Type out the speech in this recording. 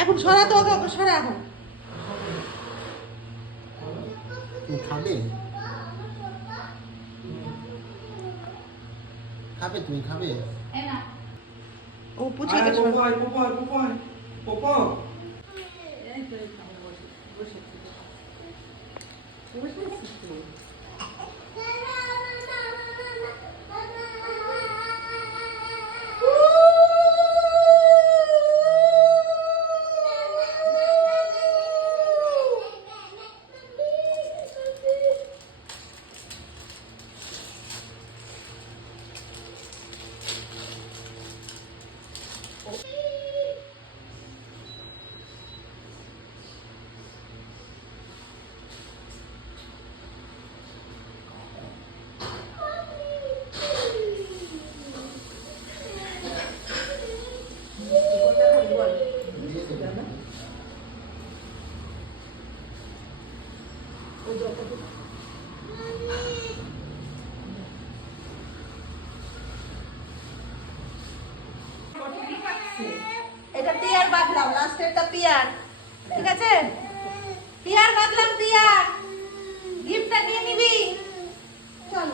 এখন সরা তো ওকে, সরা এখন। তুমি খাবে? খাবে তুমি খাবে? ও পুচকে গেছে। এটা পিয়ার বাঁধলাম, লাস্টেরটা পিয়ার, ঠিক আছে? পিয়ার বাঁধলাম, পিয়ার গিফটটা নিয়ে নিবি, চল।